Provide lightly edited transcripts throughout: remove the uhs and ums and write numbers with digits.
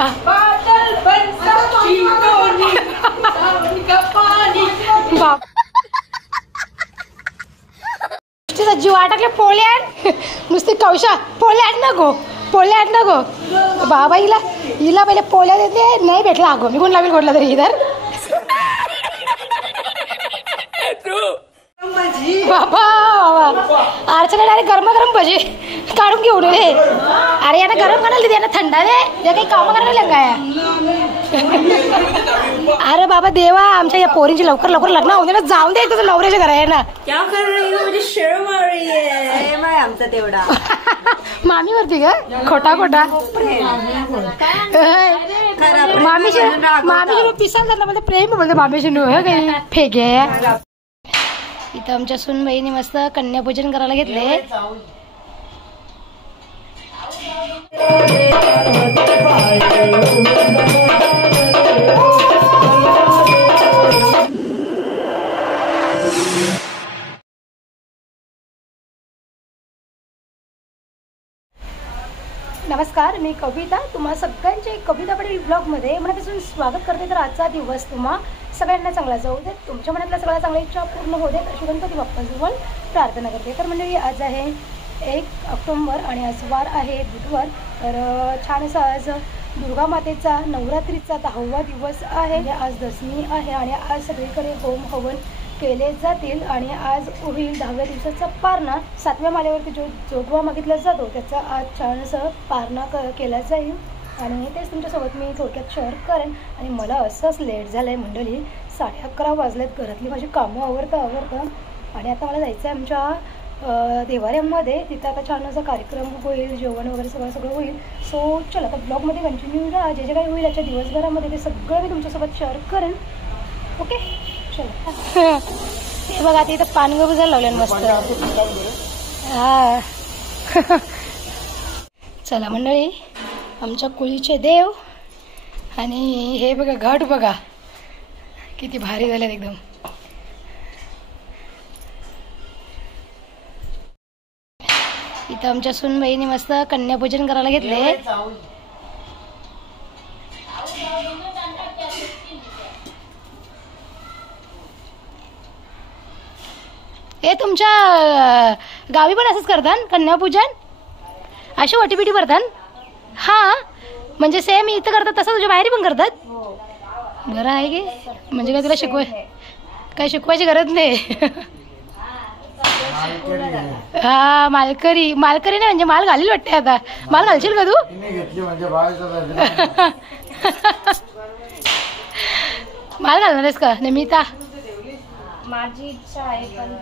बाप जीव अटकले. पोळे आण नुसती कौशा. पोळे आण ना गो. पोळे आण ना गो. बाबा हिला पहिले पोळ्या देते. नाही भेटला अगो मी कोण लावेल कोणला तरी इधर. बाबा अर्चना डायरेक्ट गरम भजी काढून घेऊन रे. अरे यांना गरम करायला दे, यांना थंडा दे. या काही काम करायला काय. अरे बाबा देवा आमच्या या पोरींची लवकर लग्न होऊ दे ना. जाऊन दे तुझं नवऱ्याच्या घर आहे ना. क्या कर रही हो मुझे शर्म आ रही है. आमचा तेवढा मामीवरती का खोटा मामीशी पिसाल जात म्हणजे प्रेम बोलते मामीशी नु काही फेके. इथं आमच्या सूनबाईनी मस्त कन्यापूजन करायला घेतले. नमस्कार, मी कविता. तुम्हा सगळ्यांचे कविता पडेल ब्लॉगमध्ये मनापासून स्वागत करते. तर आजचा दिवस तुम्हा सगळ्यांना चांगला जाऊ देत. तुमच्या मनातल्या सगळ्या चांगल्या इच्छा पूर्ण होऊ देत अशी गणपती बाप्पाजवळ प्रार्थना करते. तर मंडळी आज आहे 1 ऑक्टोबर आणि आज वार आहे बुधवार. तर छान असं आज दुर्गा मातेचा नवरात्रीचा 10वा दिवस आहे. आज दशमी आहे आणि आज सगळीकडे होम हवन केले जातील. आणि आज होईल 10व्या दिवसाचा पारणा. 7व्या मालेवरती जो जोगवा मागितला जातो त्याचा आज छान असं पारणा केला जाईल. आणि तेच तुमच्यासोबत मी थोडक्यात शेअर करेन. आणि मला असंच लेट झालं आहे मंडळी. 11:30 वाजलेत. घरातली माझी कामं आवरतं आणि आता मला जायचं आहे आमच्या देवाऱ्यामध्ये. तिथं आता छान असा कार्यक्रम होईल, जेवण वगैरे सगळं होईल. सो चला आता ब्लॉगमध्ये कंटिन्यू राहा. जे काही होईल आजच्या दिवसभरामध्ये ते सगळं मी तुमच्यासोबत शेअर करेन. ओके चला. हे बघा आता इथं पानगोबी लावले मस्त. हा चला मंडळी आमच्या कुळीचे देव. आणि हे बघा घट बघा किती भारी झालेत एकदम. इथं आमच्या सूनबाईनी मस्त कन्यापूजन करायला घेतले. हे तुमच्या गावी पण असंच करतात कन्यापूजन, अशी वटीपिटी भरतात? हा म्हणजे सेम इथं करतात तसं तुझ्या बाहेर पण करतात? बरं आहे की. म्हणजे काय तुला काय शिकवायची गरज नाही. हा मालकरी नाही म्हणजे माल घालील वाटते. आता माल घालशील का तू? माल घालणार आहेस का निमिता? माझी इच्छा आहे पण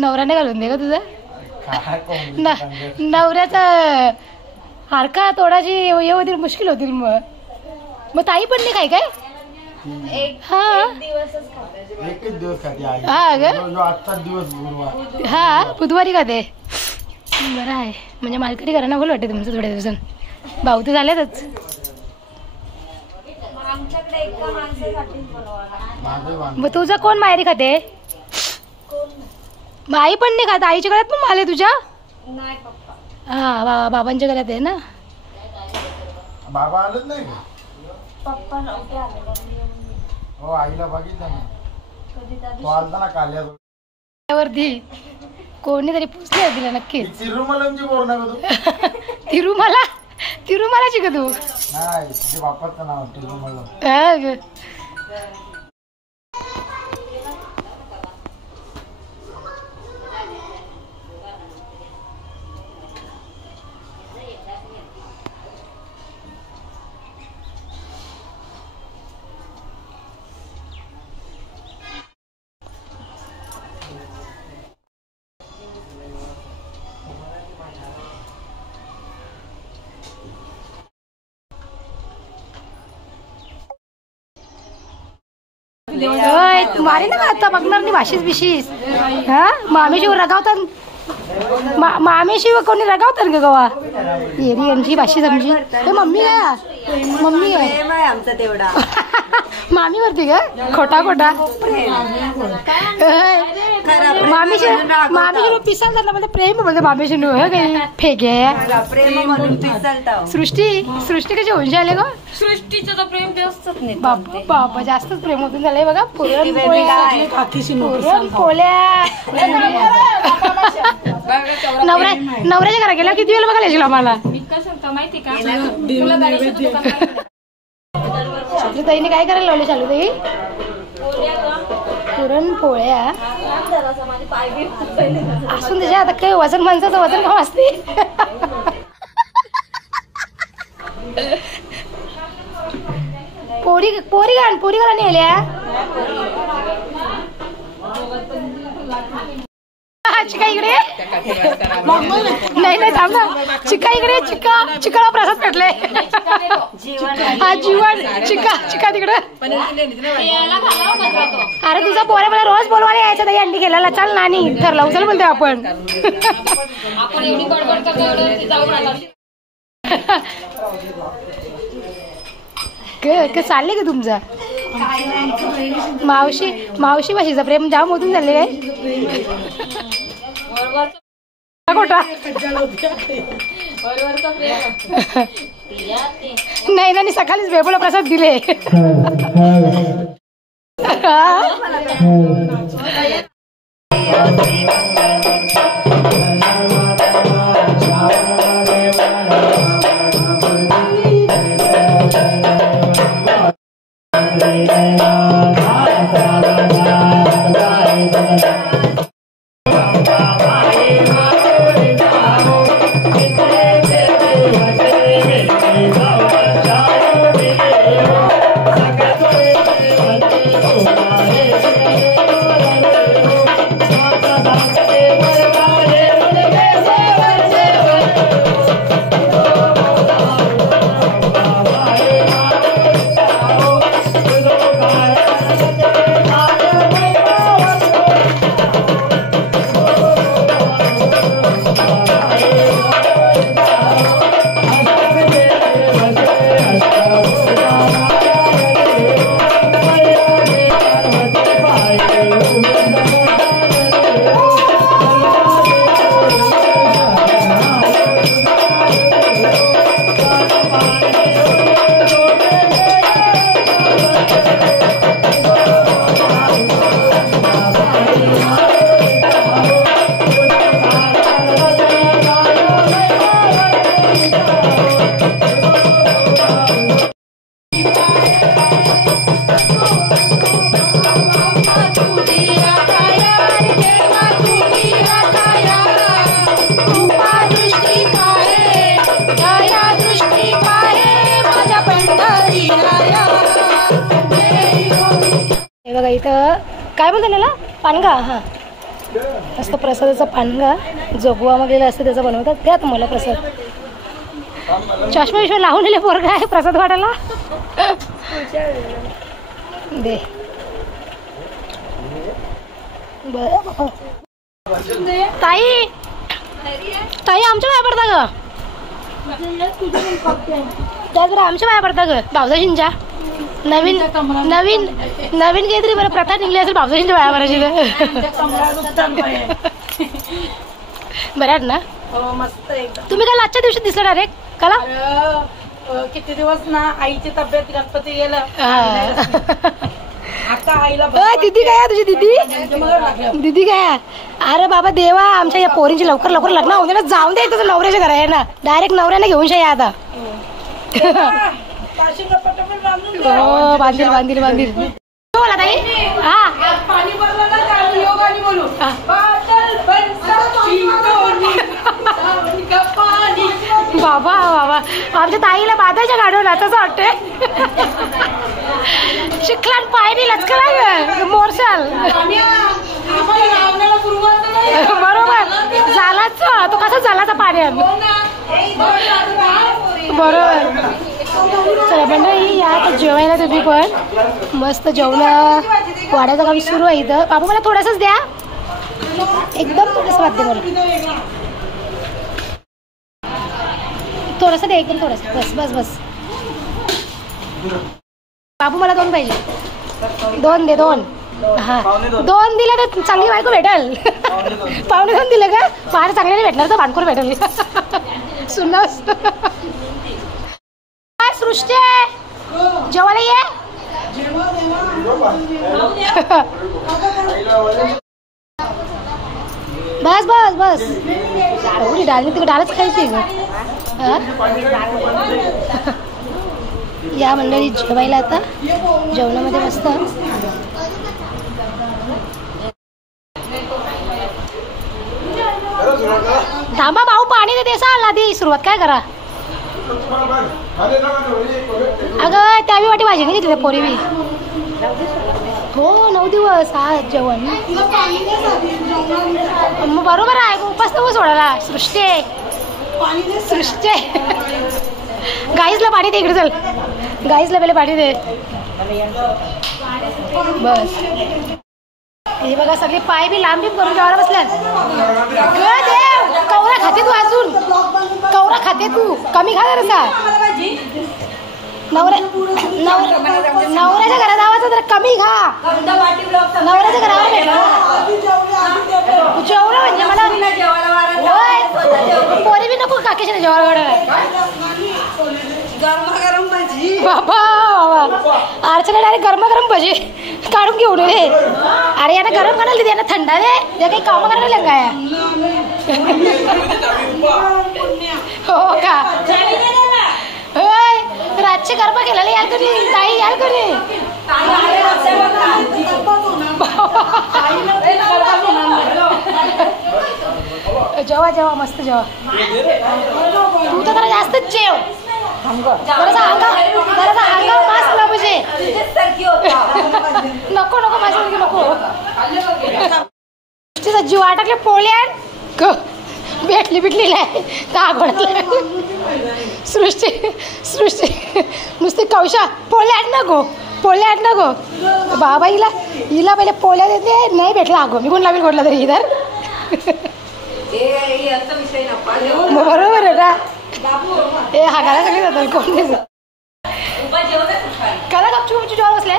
नवऱ्याने घालून दे का तुझं? नवऱ्याचा हारका तोडाची हे होतील, मुश्किल होतील. मग ताई पण नाही काय हा बुधवारी का ते बरं आहे. म्हणजे मालकरी घरांना बोल वाटते तुमचं थोड्या दिवसांत. भाऊ तर झाल्यातच. मग तुझं कोण माहेरी खाते? आई पण नाही खात. आईच्या गळ्यात पण माल आहे तुझ्या? हा बाबांच्या गळ्यात आहे ना. बाबा आलत नाही पप्पा हो आईला बघितलं ना काल्यावरती कोणी तरी पुसले दिला नक्कीच. तिरुमला शिक तू. नाही बापाचं नाव तिरुमला. मारी ना आता बघणार नाही भाशीस बिशीस. हा मामीशी रगावतात. मामीशी कोणी रगावतात का गवा? येरी आमची भाषी समजी. मम्मी काय मम्मी आहे प्रेम आहे आमचा तेवढा. मामीवरती का खोटा खोटा मामीशी मामीशी पिसाल जात म्हणजे प्रेम बोलते मामीशी नु काही फेके प्रेम म्हणून पिसलता. सृष्टी कशी होऊन आले ग सृष्टीचं तर प्रेम व्यवस्थित नाही. बाबा बाबा जास्तच प्रेम होतून झालंय बघा पुरणपोळ्या नवऱ्याच्या घरा गेला किती वेळा बघायला येशील आम्हाला इतकं सांगता माहिती का तुला गणेशाचं दुकान माहिती का? शालूताईने काय करायला लावले शालूताई पुरणपोळ्या असून त्याच्या आता काही वजन माणसाचं वजन काम असते पोरी घाला नेल्या चिका इकडे नाही थांब ना चिका इकडे चिकाला प्रसाद पेटले हा जीवन चिका तिकडे अरे तुझा पोऱ्या मला रोज बोलवायला यायचं ताई अंडी केला चल नानी ठरला चल बोलते आपण एवढी बडबड करतो चालले का तुमचा मावशी भाषेचा प्रेम जाम होतून चालले काय खोटा नाही सकाळीच वेगळा प्रसाद दिले बघा इथं काय म्हणतात त्याला पानगा हा मस्त प्रसादाचा पानगा जोगवा मगलेला असतं त्याचा बनवतात त्यात मला प्रसाद चष्मा विश्व लावून दिले पोरगा आहे प्रसाद वाटायला दे ताई ताई आमच्या बाया पडता ग त्या जरा आमच्या बाया पडता ग भावजाशींच्या नवीन नवीन नवीन काहीतरी बरं प्रथा निघली असेल भावजाशींच्या बाया भरायची बरं आहेत ना तुम्ही काल आजच्या दिवशी दिसला डायरेक्ट काला किती दिवस ना आईची तब्येत गणपती गेलं आता आईला दीदी काय तुझी दीदी काय अरे बाबा देवा आमच्या या पोरींची लवकर लवकर लग्न होऊ दे ना जाऊन दे तुझं नवऱ्याच्या घर आहे ना डायरेक्ट नवऱ्याने घेऊन या आता हो बांधील बांधील बांधील बोला ताई हा बाबा बाबा आमच्या ताईला बाधाच्या गाडीवर तसं वाटतंय चिखलान पायरी लचकला मोरशाल बरोबर झालाच तो कसा झाला पाण्यात बरोबर चला मंडळी या तर जेवायला तुम्ही पण मस्त जेवण वाड्याचं काम सुरू आहे इथं बाबू मला थोडंसंच द्या एकदम थोडंसं वाद्य मला थोडंसं द्या एकदम थोडंसं बस बस बस बाबू मला 2 पाहिजे. 2 दे 2. हा 2 दिले तर चांगली बायको भेटेल. पावणे 2 दिले का फार चांगले नाही भेटणार तर भानखोर भेटेल. सुन्ना सृष्टी जेवायला ये. बस बस बस एवढी डाळ तिकडे डाळच खायची ग. या मंडळी जेवायला आता जेवणामध्ये मस्त थांबा भाऊ पाणी देते साल आधी सुरुवात काय करा. अगं त्यावी वाटी भाजी नाही तिथे पोरी बी. हो 9 दिवस आज जेवण मग बरोबर आहे. उपास नको सोडायला. सृष्टी सृष्टी गाईसला पाणी दे. इकडे चल गाईसला पहिले पाणी दे. बस हे बघा सगळे पाय बी लांब करून जेवायला बसल्यात. देव कवरा खाते तू अजून. कवरा खाते तू कमी खा जरा. नवऱ्याच्या घरात आवाज जरा कमी खा. नवऱ्याच्या घरावर जेवढं म्हणजे मला पोरी बी नको काकेच्या जेवायला. गरम भाजी बाबा अर्चना डायरेक्ट गरम भजी काढून घेऊन ये. अरे यांना गरम करायला दे, यांना थंडा दे. या काही काम करायला काय. हो का होय रातचे गरबा केलेला याल कधी ताई याल कधी. जेवा जेवा मस्त जेवा. तू तर जरा जास्तच जेव. जरासा अंगावर मास्क लाव म्हणजे. नको नको माझ्या नको. तिचा जीव अटकले पोळ्या भेटली बिटली नाही सृष्टी सृष्टी नुसती कौशा पोळ्या नको पोळ्या नको. बाबा हिला पहिले पोळ्या देते नाही भेटला अगो मी कोण लावेल कोणला तरी इधर. बरोबर आहे ना. ए हा घाला सगळे जातात कोण करा गपचू गपचू जेव्हा बसले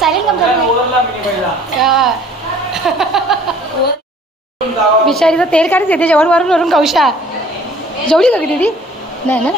सायलेंट काम बिचारीचं तेल काढीच येते जेवण वरून वरून कौशा. जेवली का दीदी नाही ना.